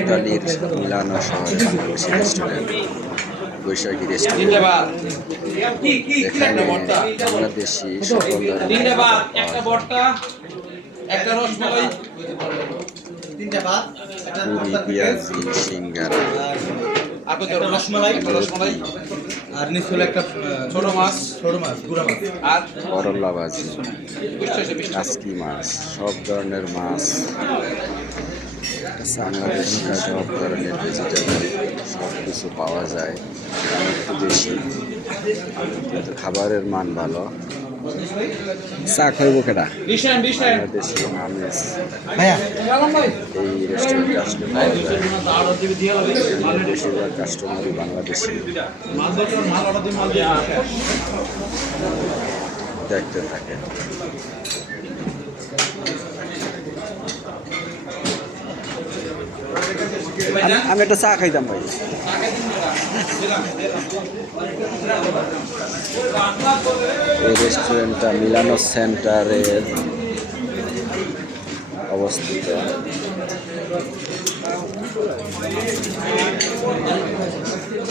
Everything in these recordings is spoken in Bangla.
ইতালির মিলানো শহরে বাংলাদেশি রেস্টুরেন্ট, বৈশাখী রেস্টুরেন্ট। এখানে বাংলাদেশি সকল ধরনের পুরি, পেঁয়াজি, সিঙ্গারা, করলা ভাজি, কাসকি মাছ, সব ধরনের মাছ, বাংলাদেশি সব ধরনের ভেজিটেবল সব কিছু পাওয়া যায়। একটু বেশি, কিন্তু খাবারের মান ভালো। চা খাইব কেটা বাংলাদেশি আমেজ এই রেস্টুরেন্টে আসলে পাওয়া যায়। বেশিরভাগ কাস্টমারই বাংলাদেশি। দেখতে থাকে। আমি একটা চা খাইতাম ভাই। এই রেস্টুরেন্টটা মিলানো সেন্টারের অবস্থিত।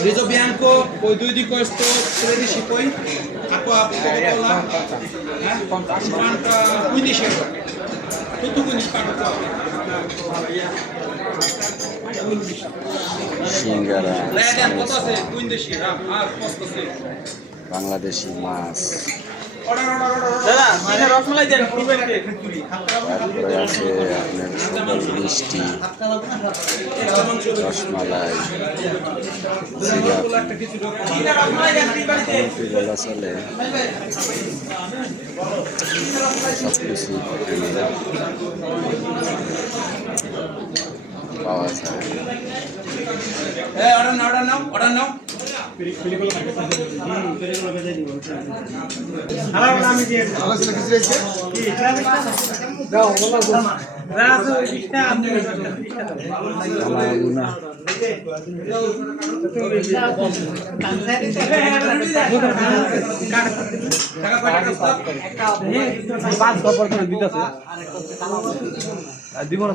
Riso bianco, poi 2 di questo, 13 poi acqua Coca-Cola, 50, 15 euro. Tutto 15 pago qua. সিঙ্গারা, বাংলাদেশি মাছ, তারপরে আছে আপনার সকল মিষ্টি, রসমালাই, জিলাপি বলা চলে, সব কিছু পাওয়া যায়। order now. দিব না